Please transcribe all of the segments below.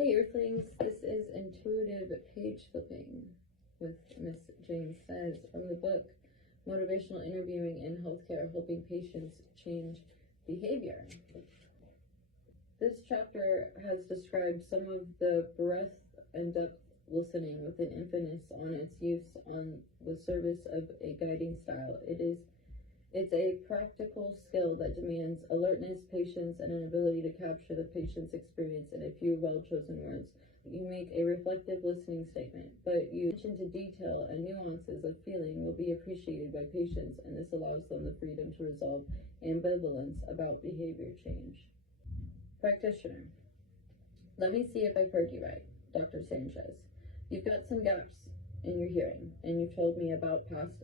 Hey Earthlings, this is Intuitive Page Flipping with Miss Jane Says from the book Motivational Interviewing in Healthcare, Helping Patients Change Behavior. This chapter has described some of the breadth and depth listening with an emphasis on its use on the service of a guiding style. It's a practical skill that demands alertness, patience, and an ability to capture the patient's experience in a few well-chosen words. You make a reflective listening statement, but your attention to detail and nuances of feeling will be appreciated by patients, and this allows them the freedom to resolve ambivalence about behavior change. Practitioner. Let me see if I've heard you right, Dr. Sanchez. You've got some gaps in your hearing, and you've told me about past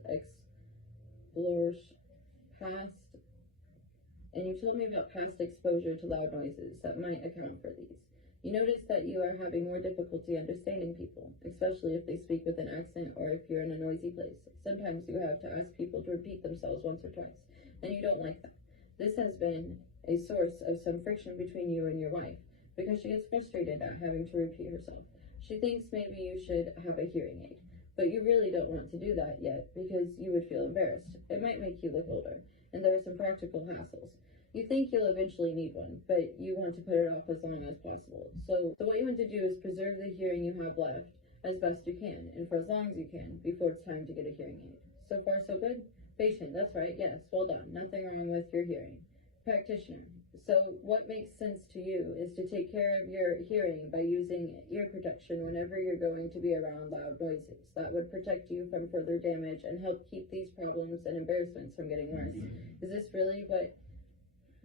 exposure to loud noises that might account for these. You notice that you are having more difficulty understanding people, especially if they speak with an accent or if you're in a noisy place. Sometimes you have to ask people to repeat themselves once or twice, and you don't like that. This has been a source of some friction between you and your wife, because she gets frustrated at having to repeat herself. She thinks maybe you should have a hearing aid, but you really don't want to do that yet because you would feel embarrassed. It might make you look older, and there are some practical hassles. You think you'll eventually need one, but you want to put it off as long as possible. So what you want to do is preserve the hearing you have left as best you can, and for as long as you can, before it's time to get a hearing aid. So far, so good? Patient, that's right, yes, well done. Nothing wrong with your hearing. Practitioner. So what makes sense to you is to take care of your hearing by using ear protection whenever you're going to be around loud noises. That would protect you from further damage and help keep these problems and embarrassments from getting worse. Is this really what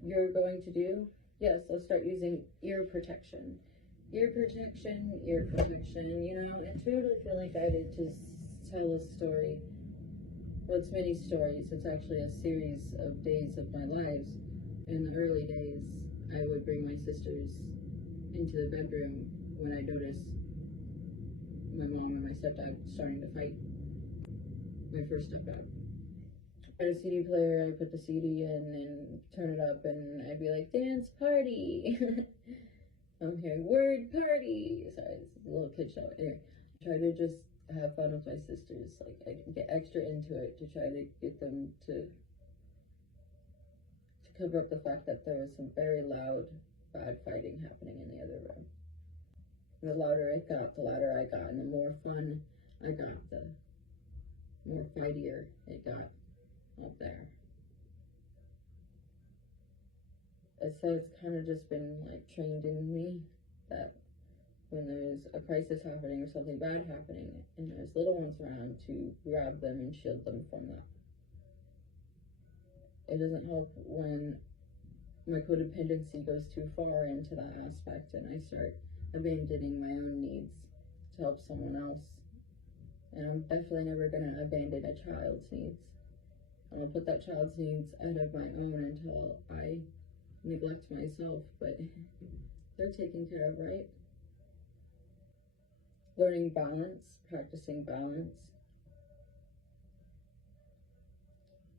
you're going to do? Yes, I'll start using ear protection. Ear protection, ear protection. You know, intuitively feeling guided to tell a story. Well, it's many stories. It's actually a series of days of my lives. In the early days, I would bring my sisters into the bedroom when I noticed my mom and my stepdad starting to fight. My first stepdad. I had a CD player, I put the CD in and turn it up, and I'd be like, dance party! I'm hearing word party! Sorry, it's a little kid show. Anyway, I try to just have fun with my sisters. Like, I get extra into it to try to get them to cover up the fact that there was some very loud, bad fighting happening in the other room. And the louder it got, the louder I got, and the more fun I got, the more fightier it got out there. So it's kind of just been like trained in me that when there's a crisis happening or something bad happening and there's little ones around, to grab them and shield them from that. It doesn't help when my codependency goes too far into that aspect and I start abandoning my own needs to help someone else. And I'm definitely never going to abandon a child's needs. I'm going to put that child's needs out of my own until I neglect myself, but they're taken care of, right? Learning balance, practicing balance.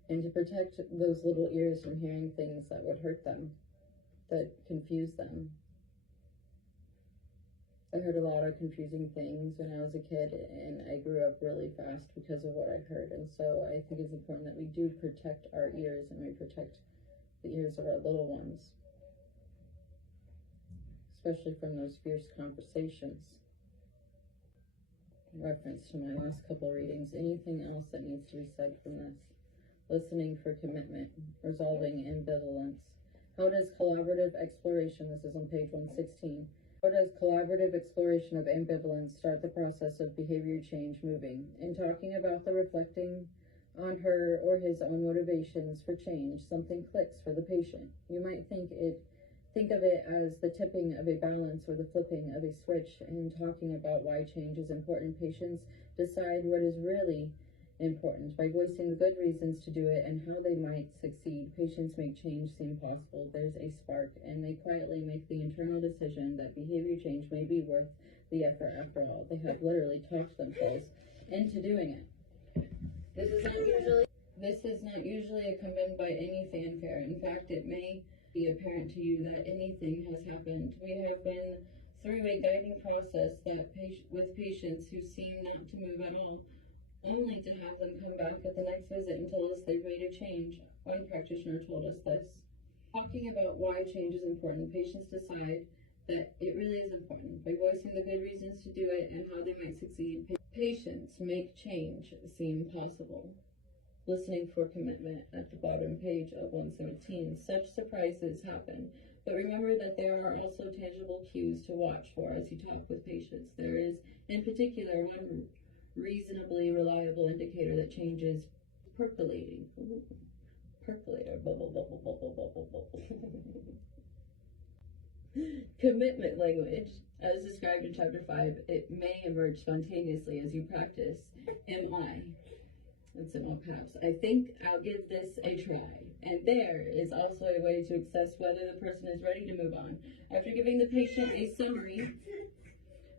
And to protect those little ears from hearing things that would hurt them, that confuse them. I heard a lot of confusing things when I was a kid, and I grew up really fast because of what I heard. And so I think it's important that we do protect our ears, and we protect the ears of our little ones, especially from those fierce conversations. In reference to my last couple of readings, anything else that needs to be said from this? Listening for commitment, resolving ambivalence. How does collaborative exploration, this is on page 116, how does collaborative exploration of ambivalence start the process of behavior change moving? In talking about the reflecting on her or his own motivations for change, something clicks for the patient. You might think of it as the tipping of a balance or the flipping of a switch. And talking about why change is important, patients decide what is really important by voicing the good reasons to do it and how they might succeed. Patients make change seem possible. There's a spark, and they quietly make the internal decision that behavior change may be worth the effort after all. They have literally talked themselves into doing it. This is not usually accompanied by any fanfare. In fact, it may be apparent to you that anything has happened. We have been through a guiding process that with patients who seem not to move at all, only to have them come back at the next visit and tell us they've made a change. One practitioner told us this. Talking about why change is important, patients decide that it really is important by voicing the good reasons to do it and how they might succeed. Patients make change seem possible. Listening for commitment at the bottom page of 117. Such surprises happen, but remember that there are also tangible cues to watch for as you talk with patients. There is, in particular, one reasonably reliable indicator that change is percolating. Ooh. Percolator. Bubble, bubble, bubble, bubble, bubble. Commitment language. As described in Chapter 5, it may emerge spontaneously as you practice. Am I? That's in all caps. I think I'll give this a try. And there is also a way to assess whether the person is ready to move on. After giving the patient a summary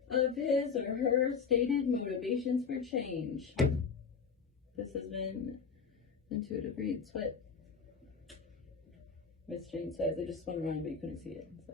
of his or her stated motivations for change. This has been Intuitive Reads. What Miss Jane says, I just spun around but you couldn't see it. So.